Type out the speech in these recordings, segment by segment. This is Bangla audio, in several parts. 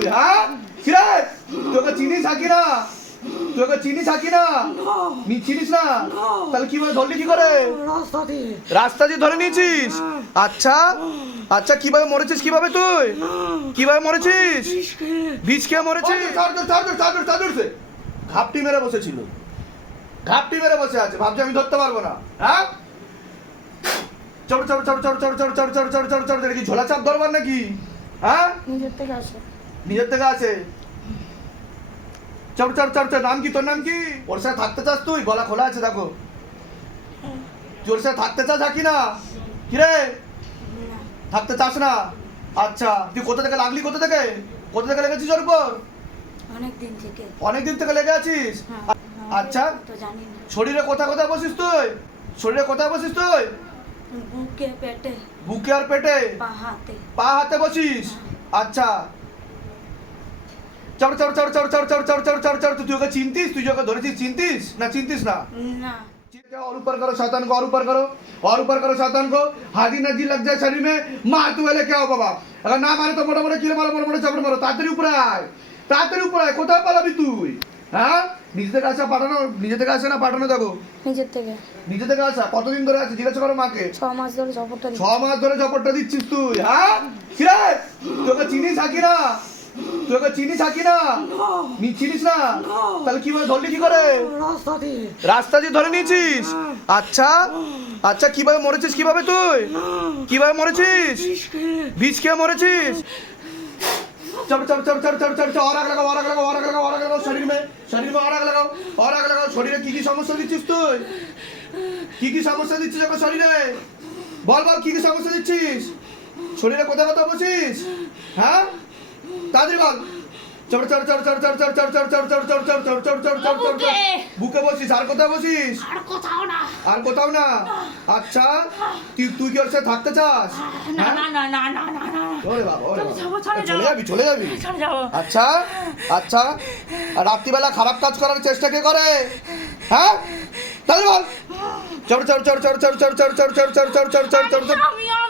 তুই হ্যাঁ কিরে তোকে চিনিস থাকি না তোকে চিনিস থাকি না চিনিস না তাহলে কি করে ধরলি কি করে রাস্তা দিয়ে ধরে নিয়েছিস আচ্ছা আচ্ছা কীভাবে মরেছিস কীভাবে তুই কীভাবে মরেছিস বিষ খেয়ে মরেছিস ঘাপটি মেরে বসেছিল ঘাপটি মেরে বসে আছে ভাবছি আমি ধরতে পারব না হ্যাঁ চড় চড় চড় চড় চড় চড় চড় চড় চড় চড় চড় চড় ঝোলা চাপ ধরবার নাকি হ্যাঁ নিজের থেকে আছে। চপ চপ চপ চপ নাম কি? তোর নাম কি? ওর সাথে থাকতে চাস তুই? গলা খোলা আছে দেখো। তুই ওর সাথে থাকতে চাস হাকি না কিরে? থাকতে চাস না? আচ্ছা তুই কোথা থেকে লাগলি? কোথা থেকে? কোথা থেকে লেগেছিস ওর উপর? অনেকদিন থেকে। অনেকদিন থেকে লেগে আছিস? হ্যাঁ, আচ্ছা শরীরে কোথা কোথায় বসিস তুই? শরীরে কোথায় বসিস তুই? বুকে পেটে। বুকে আর পেটে? পা হাতে। পা হাতে বসিস? হ্যাঁ। আচ্ছা চাপড়ে চাপড়ে চাপড়ে চাপড়ে চাপড়ে চাপড়ে চাপড়ে চাপড়ে চাপড়ে চাপড়ে তুই ওকে চিনতিস? তুই ওকে ধরেছিস চিনতিস? না চিনতিস না? और ऊपर करो शैतान को और ऊपर करो और ऊपर करो को नजी लग जाए शरीर में मार तू क्या हो बाबा अगर ना मारे तो किले मारो मारो উপরে আয়। তাড়াতাড়ি তুই? হ্যাঁ? নিজে থেকে পাঠানো নিজে থেকে আসে না পাঠানো দেখো। নিজে থেকে। নিজে থেকে আসা ধরে আছে জিজ্ঞাসা করো মাকে। ছ মাস ছ মাস ধরে ঝপটটা দিচ্ছিস তুই হ্যাঁ? তোকে চিনিস আকিরা তুই ওকে চিনিস আঁকি না? নি। চিনিস না? তাহলে কি ধরলি কি করে? রাস্তা দিয়ে। ধরে নিয়েছিস? আচ্ছা আচ্ছা কীভাবে মরেছিস কীভাবে তুই? কীভাবে মরেছিস? বীজ খেয়ে। মরেছিস? चढ़ चढ़ चढ़ चढ़ चढ़ चढ़ और आग लगाओ और आग लगाओ और आग लगाओ শরীর आग लगाओ शरीर में शरीर में और आग लगाओ কি आग लगाओ দিচ্ছিস তুই? কি কি সমস্যা দিচ্ছিস আমার শরীরে? বল বল কি কি সমস্যা দিচ্ছিস? শরীরে কোথায় কোথায় বসিস? হ্যাঁ? তাড়াতাড়ি বল চড় চড় চড় চড় চড় চড় চড় চড় চড় চড় চড় চড় চড় চড় চড় চড় বুকে বসিস আর কোথায় বসিস আর কোথাও না আর কোথাও না আচ্ছা তুই তুই কি ওর সাথে থাকতে চাস না না না না না না ওরে বাবা ওরে চলে যাবি চলে যাবি আচ্ছা আচ্ছা আর রাত্রিবেলা খারাপ কাজ করার চেষ্টা কে করে হ্যাঁ তাহলে বল চড় চড় চড় চড় চড় চড় চড় চড় চড় চড় চড় চড় চড় চড়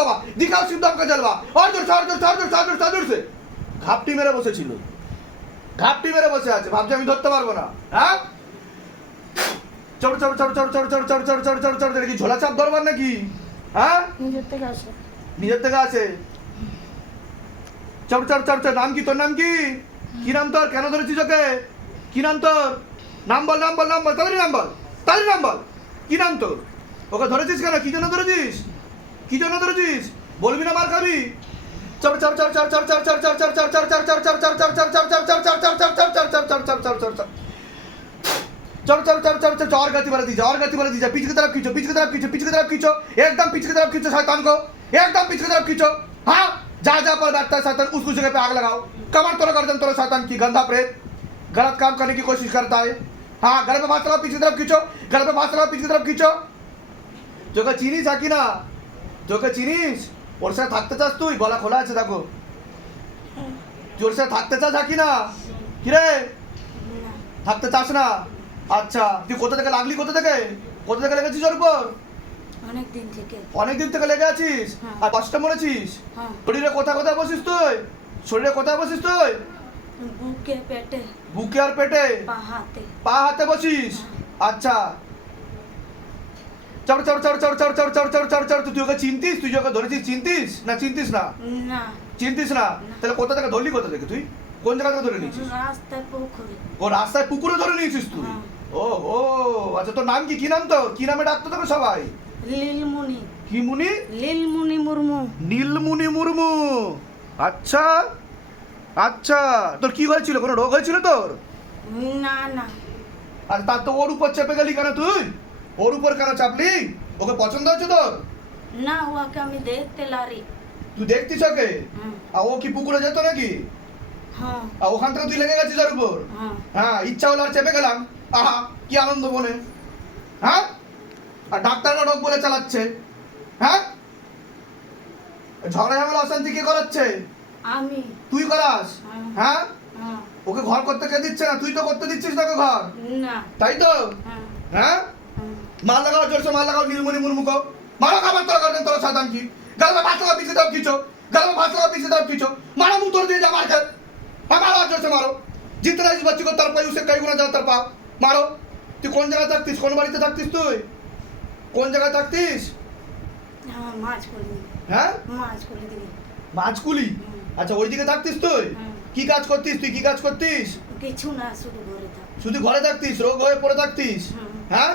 বাবা দিখাও জলবা ঘাপটি মেরে বসেছিল ঘাপটি মেরে বসে আছে ভাবছি আমি ধরতে পারব না হ্যাঁ চড় চড় চড় চড় চড় চড় চড় চড় চড় চড় চড় চড় কি ঝোলা চাপ নাকি হ্যাঁ নিজের থেকে নিজের থেকে চড় চড় চড় চড় নাম কি তোর নাম কি কি নাম তোর কেন ধরেছিস ওকে কি নাম তোর নাম বল নাম বল নাম বল তাদের নাম বল তাদের নাম বল কি নাম তোর ওকে ধরেছিস কেন কি জন্য ধরেছিস কি জন্য ধরেছিস বলবি না মার খাবি চড় চড় চড় চড় চড় চড় চড় চড় চড় চড় চড় চড় চড় চড় চড় চড় চড় চড় চড় চড় চড় চড় চড় চড় চড় চড় চড় চড় চড় चलो चलो चलो चलो चलो और गति बढ़ा दीजिए और गति बढ़ा दीजिए पीछे की तरफ खींचो पीछे की तरफ खींचो पीछे की तरफ खींचो एकदम पीछे की तरफ खींचो शैतान को एकदम पीछे की तरफ खींचो हाँ जहाँ जहाँ पर बैठता है शैतान उस उस जगह पे आग लगाओ कमर तोड़ गर्दन तोड़ो शैतान की गंदा प्रेत गलत काम करने की कोशिश करता है हाँ गले पे मास्क लगाओ पीछे की तरफ खींचो गले पे मास्क लगाओ पीछे की तरफ खींचो তোকে চিনিস আকি না তোকে চিনিস? ওর সাথে থাকতে চাস তুই? গলা খোলা আছে দেখো। তুই ওর সাথে থাকতে চাস আকি না? কিরে? থাকতে চাস না? আচ্ছা তুই কোথা থেকে লাগলি? কোথা থেকে? কোথা থেকে লেগেছিস ওর উপর? অনেক দিন থেকে। লেগে আছিস? হ্যাঁ। আর কষ্ট মরেছিস? হ্যাঁ। শরীরে কোথায় কোথায় বসিস তুই? শরীরে কোথায় বসিস তুই? বুকে পেটে। বুকে আর পেটে? পা হাতে। পা হাতে বসিস? আচ্ছা। চড় চড় চড় চড় চড় চড় চড় চড় চড় চড় তুই ওকে চিনতিস? তুই ওকে ধরেছিস চিনতিস? না চিনতিস না? না। চিনতিস না? তাহলে কোথা থেকে ধরলি কোথা থেকে তুই? কোন জায়গা থেকে ধরে নিয়েছিস? রাস্তায় পুকুরে। ও রাস্তায় পুকুরে ধরে নিয়েছিস তুই। ও ও আচ্ছা তোর নাম কি? কি নাম তোর? কি নামে ডাকতো তোকে সবাই? লীলমণি। কি মুনি লীলমণি মুর্মু। নীলমুনি মুর্মু। আচ্ছা আচ্ছা তোর কি হয়েছিল? কোনো রোগ হয়েছিল তোর? না না। আর তার তো ওর উপর চেপে গেলি কেন তুই? ওর উপর কেন চাপলি? ওকে পছন্দ হচ্ছে তোর? না ওকে আমি দেখতে লারি। তুই দেখতিস ওকে? আর ও কি পুকুরে যেত নাকি? হ্যাঁ। আর ওখান থেকে তুই লেগে গেছিস ওর উপর? হ্যাঁ। হ্যাঁ ইচ্ছা হলো আর চেপে গেলাম। আহা কি আনন্দ মনে হ্যাঁ? আর ডাক্তাররা রোগ বলে চালাচ্ছে। হ্যাঁ? ঝগড়া ঝামেলা অশান্তি কে করাচ্ছে? আমি। তুই করাস? হ্যাঁ। হ্যাঁ? ওকে ঘর করতে কে দিচ্ছে না? তুই তো করতে দিচ্ছিস তোকে ঘর। না। তাই তো? হ্যাঁ? মাল লাগাও জোরসে মাল লাগাও নীলমণি মুর্মুকো মারো খাবার তোর করেন তোরা সাদানকি গালমা পাঁচ টাকা পিছিয়ে দাও কিছু গালমা পাঁচ টাকা পিছিয়ে দাও কিছু মারা মুখ তোর দিয়ে যা মার খেল মারো জোরসে মারো। জিতনা ইস বাচ্চি কো তার পাই উসে কই গুণা যা তার পা। মারো। তুই কোন জায়গায় থাকতিস? কোন বাড়িতে থাকতিস তুই? কোন জায়গায় থাকতিস? হ্যাঁ? মাছকুলি আচ্ছা ওইদিকে থাকতিস তুই? কি কাজ করতিস তুই? কি কাজ করতিস? কিছু না শুধু ঘরে থাক। শুধু ঘরে থাকতিস? রোগ হয়ে পড়ে থাকতিস? হ্যাঁ?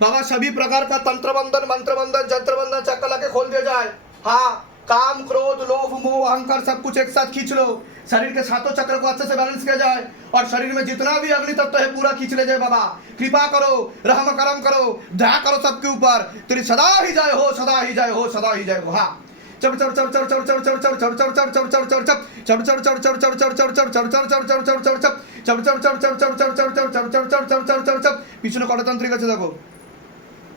बाबा सभी प्रकार का तंत्र बंधन मंत्र बंधन जंत्र बंधन चक्कर लगे खोल दिया जाए हाँ काम क्रोध लोभ मोह अहंकार सब कुछ एक साथ खींच लो शरीर के सातों चक्र को अच्छे से बैलेंस किया जाए और शरीर में जितना भी अग्नि तत्व है पूरा खींच ले जाए बाबा कृपा करो रहम करम करो दया करो सबके ऊपर तेरी सदा ही जाए हो सदा ही जाए हो सदा ही जाए हो हाँ चढ़ चढ़ चढ़ चढ़ चढ़ चढ़ चढ़ चढ़ चढ़ चढ़ चढ़ चढ़ चढ़ चढ़ चढ़ चढ़ चढ़ चढ़ चढ़ चढ़ चढ़ चढ़ चढ़ चढ़ चढ़ चढ़ चढ़ चढ़ chop chop chop chop chop chop chop chop chop chop chop chop chop chop chop পিছনে কটা তান্ত্রিক আছে দেখো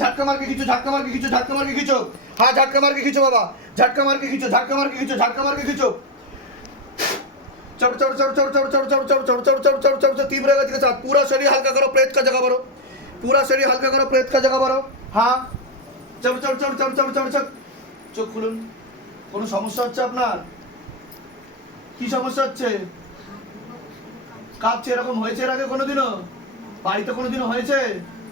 झटका मार के खींचो हाँ झटका मार के खींचो बाबा झटका मार के खींचो झटका मार के खींचो झटका मार के खींचो चढ़ चढ़ चढ़ चढ़ चढ़ चढ़ चढ़ चढ़ चढ़ चढ़ चढ़ चढ़ चढ़ तीव्र गति के साथ पूरा शरीर हल्का करो प्रेत का जगह भरो पूरा शरीर हल्का करो प्रेत का जगह भरो हाँ चढ़ चढ़ चढ़ चढ़ चढ़ चढ़ चढ़ চোখ খুলুন কোনো সমস্যা হচ্ছে আপনার কি সমস্যা হচ্ছে কাঁপছে এরকম হয়েছে এর আগে কোনোদিনও বাড়িতে কোনোদিনও হয়েছে তা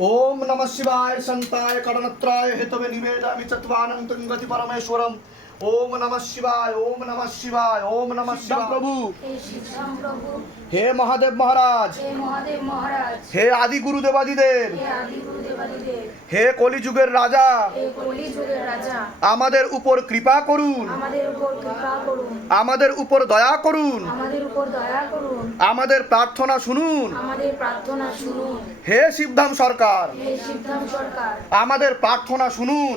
ओम नमः शिवाय संताय करणत्राय हेतवे निवेदामि चत्वानन्तं गति परमेश्वरम ओम नमः शिवाय ओम नमः शिवाय ओम नमः शिवाय प्रभु हे महादेव महाराज हे आदि गुरुदेवादिदेव হে কলিযুগের রাজা আমাদের উপর কৃপা করুন। আমাদের উপর দয়া করুন। আমাদের প্রার্থনা শুনুন। হে শিবধাম সরকার আমাদের প্রার্থনা শুনুন।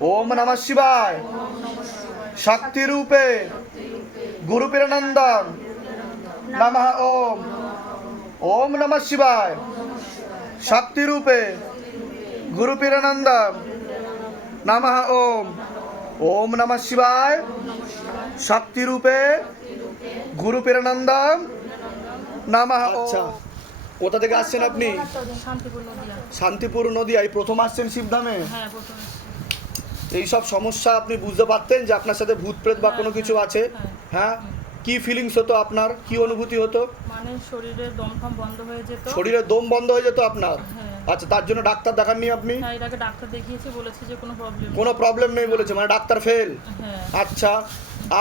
ওম নমঃ শিবায়। শক্তি রূপে গুরু প্রেরনন্দন নমঃ ওম। ওম নমঃ শিবায়। শক্তি রূপে গুরু প্রেরনন্দন নমঃ ওম। ওম নমঃ শিবায়। শক্তি রূপে গুরু প্রেরনন্দন নমঃ আচ্ছা কোথা থেকে আসছেন আপনি? শান্তিপুর নদিয়া। এই প্রথম আসছেন শিবধামে? হ্যাঁ প্রথমে এই সব সমস্যা আপনি বুঝতে পারতেন যে আপনার সাথে ভূত প্রেত বা কোনো কিছু আছে? হ্যাঁ কি ফিলিংস হতো আপনার? কি অনুভূতি হতো? মানে শরীরের দম ফম বন্ধ হয়ে যেত। শরীরে দম বন্ধ হয়ে যেত আপনার? হ্যাঁ। আচ্ছা তার জন্য ডাক্তার দেখাননি আপনি? হ্যাঁ আগে ডাক্তার দেখিয়েছি বলেছে যে কোনো প্রবলেম কোনো প্রবলেম নেই বলেছে মানে ডাক্তার ফেল হ্যাঁ। আচ্ছা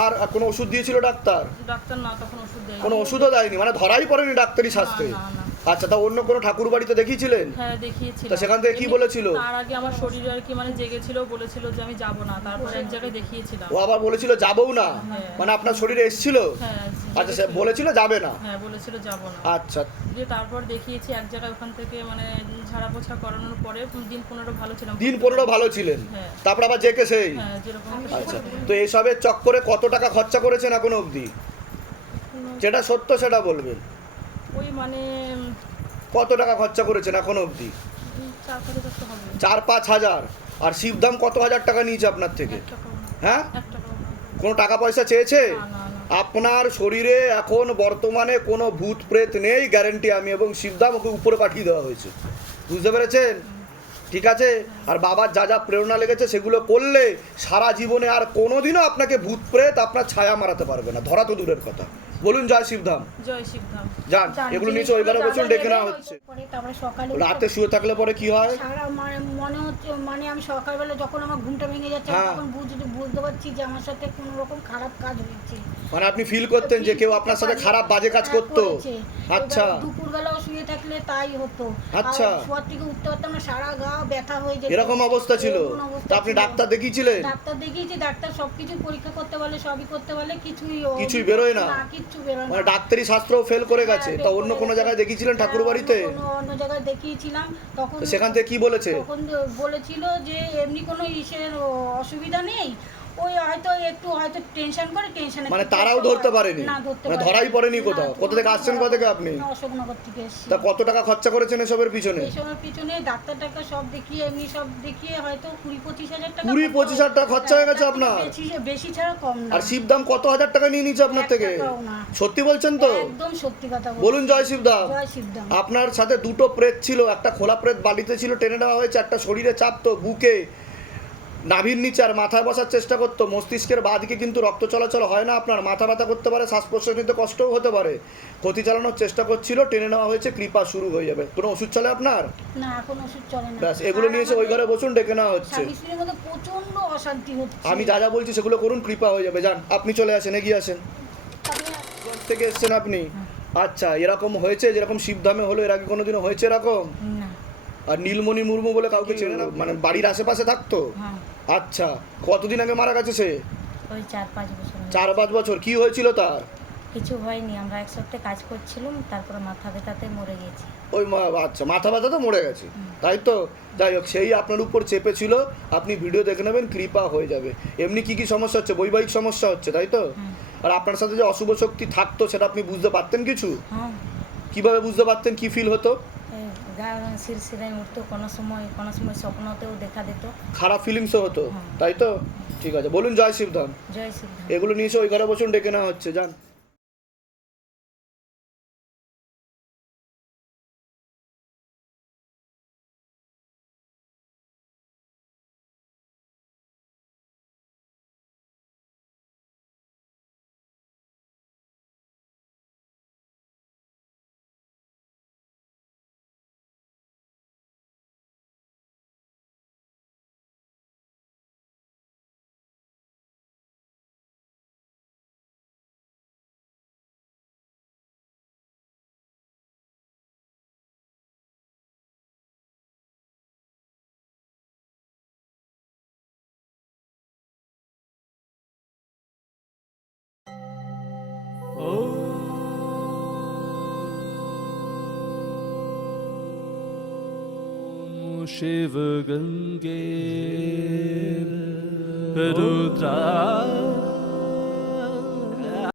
আর কোনো ওষুধ দিয়েছিল ডাক্তার? ডাক্তার না তখন ওষুধ দেয় কোনো ওষুধও দেয়নি মানে ধরাই পড়েনি ডাক্তারি না। আচ্ছা তা অন্য কোনো ঠাকুর বাড়িতে দেখিয়েছিলেন? হ্যাঁ দেখিয়েছি তা সেখান থেকে কি বলেছিল? তার আগে আমার শরীরে আর কি মানে জেগেছিল বলেছিল যে আমি যাব না তারপর এক জায়গায় দেখিয়েছিলাম। ও আবার বলেছিল যাবও না। হ্যাঁ। মানে আপনার শরীরে এসছিল? হ্যাঁ আচ্ছা সে। বলেছিল যাবে না? হ্যাঁ বলেছিল যাব না। আচ্ছা। দিয়ে তারপর দেখিয়েছি এক জায়গায় ওখান থেকে মানে ঝাড়া পোছা করানোর পরে দিন পনেরো ভালো ছিলাম দিন পনেরো ভালো ছিলেন? হ্যাঁ। তারপর আবার জেকে সেই? হ্যাঁ যেরকম আচ্ছা। তো এসবের চক্করে কত টাকা খরচা করেছেন এখনও অবধি? যেটা সত্য সেটা বলবেন। ওই মানে কত টাকা খরচা করেছেন এখনও অবধি? চার পাঁচ হাজার আর শিবধাম কত হাজার টাকা নিয়েছে আপনার থেকে? হ্যাঁ? কোনো টাকা পয়সা চেয়েছে। আপনার শরীরে এখন বর্তমানে কোনো ভূত প্রেত নেই গ্যারেন্টি আমি এবং শিবধাম ওকে উপরে পাঠিয়ে দেওয়া হয়েছে। বুঝতে পেরেছেন? ঠিক আছে? আর বাবার যা যা প্রেরণা লেগেছে সেগুলো করলে সারা জীবনে আর কোনোদিনও আপনাকে ভূত প্রেত আপনার ছায়া মারাতে পারবে না। ধরা তো দূরের কথা। বলুন জয় শিবধাম। জয় শিবধাম। যান এগুলো নিচে ওইখানে বসুন ডেকে নেওয়া হচ্ছে। রাতে শুয়ে থাকলে পরে কি হয়? মানে মনে হচ্ছে মানে আমি সকালবেলা যখন আমার ঘুমটা ভেঙে যাচ্ছে হ্যাঁ। তখন বুঝতে বুঝতে পারছি যে আমার সাথে কোনো রকম খারাপ কাজ হয়েছে। মানে আপনি ফিল করতেন যে কেউ আপনার সাথে খারাপ বাজে কাজ করতো? আচ্ছা। এবার দুপুরবেলাও শুয়ে থাকলে তাই হতো। আচ্ছা। শোয়ার থেকে উঠতে পারতাম না সারা গা ব্যথা হয়ে যেত। এরকম অবস্থা ছিল। তা আপনি ডাক্তার দেখিয়েছিলেন? ডাক্তার দেখিয়েছি ডাক্তার সবকিছু পরীক্ষা করতে বলে সবই করতে বলে কিছুই কিছুই বেরোয় না? বেরোয় মানে ডাক্তারি শাস্ত্রও ফেল করে গেছে। হ্যাঁ, তা অন্য কোনো জায়গায় দেখিয়েছিলেন ঠাকুর হ্যাঁ, বাড়িতে অন্য অন্য জায়গায় দেখিয়েছিলাম। তখন সেখান থেকে কি বলেছে? তখন বলেছিল যে এমনি কোনো ইসের অসুবিধা নেই। ওই হয়তো একটু হয়তো টেনশন করে টেনশনে মানে তারাও ধরতে পারেনি? না ধরতে মানে ধরাই পড়েনি কোথাও? কোথা থেকে আসছেন কোথা থেকে আপনি? অশোকনগর থেকে এসেছি। তা কত টাকা খরচা করেছেন এসবের পিছনে? এইসবের পিছনে ডাক্তার টাক্তার সব দেখিয়ে এমনি সব দেখিয়ে হয়তো কুড়ি পঁচিশ হাজার টাকা কুড়ি পঁচিশ হাজার টাকা খরচা হয়ে গেছে আপনার? বেশি ছাড়া কম না। আর শিবদাম কত হাজার টাকা নিয়ে নিচ্ছে আপনার থেকে? সত্যি বলছেন তো? একদম সত্যি কথা বলুন জয় শিবদাম জয় শিবদাম আপনার সাথে দুটো প্রেত ছিল একটা খোলা প্রেত বাড়িতে ছিল টেনে নেওয়া হয়েছে একটা শরীরে চাপতো বুকে। নাভির নিচে আর মাথায় বসার চেষ্টা করতো। মস্তিষ্কের বাদিকে কিন্তু রক্ত চলাচল হয় না আপনার মাথা ব্যথা করতে পারে শ্বাস প্রশ্বাস নিতে কষ্টও হতে পারে। ক্ষতি চালানোর চেষ্টা করছিল টেনে নেওয়া হয়েছে কৃপা শুরু হয়ে যাবে। কোনো ওষুধ চলে আপনার? না এখন ওষুধ চলে না। ব্যাস এগুলো নিয়ে এসে ওই ঘরে বসুন ডেকে নেওয়া হচ্ছে। প্রচণ্ড অশান্তি আমি যা যা বলছি সেগুলো করুন কৃপা হয়ে যাবে। যান আপনি চলে আসেন এগিয়ে আসেন। থেকে এসছেন আপনি? আচ্ছা এরকম হয়েছে যেরকম শিবধামে হলো এর আগে কোনোদিনও হয়েছে এরকম? না আর নীলমণি মুর্মু বলে কাউকে চেনে না? মানে বাড়ির আশেপাশে থাকতো? হ্যাঁ। আচ্ছা কতদিন আগে মারা গেছে সে? ওই চার পাঁচ বছর চার পাঁচ বছর। কি হয়েছিল তার? কিছু হয়নি আমরা একসাথে কাজ করছিলাম তারপরে মাথা ব্যথাতে মরে গেছি। ওই আচ্ছা মাথা ব্যথা তো মরে গেছে। তাই তো? যাই হোক সেই আপনার উপর চেপেছিল আপনি ভিডিও দেখে নেবেন কৃপা হয়ে যাবে। এমনি কি কি সমস্যা হচ্ছে? বৈবাহিক সমস্যা হচ্ছে তাই তো? আর আপনার সাথে যে অশুভ শক্তি থাকতো সেটা আপনি বুঝতে পারতেন কিছু? হ্যাঁ। কীভাবে বুঝতে পারতেন কি ফিল হতো? এই গায়ে শিরশিরাই উঠতো কোনো সময় কোনো সময় স্বপ্নতেও দেখা দিত। খারাপ ফিলিংসও হতো হ্যাঁ। তাই তো? ঠিক আছে বলুন জয় শিবধাম। জয় শিবধন এগুলো নিয়েছে ওই ঘরে বসুন ডেকে নেওয়া হচ্ছে যান। shiva gange bedutra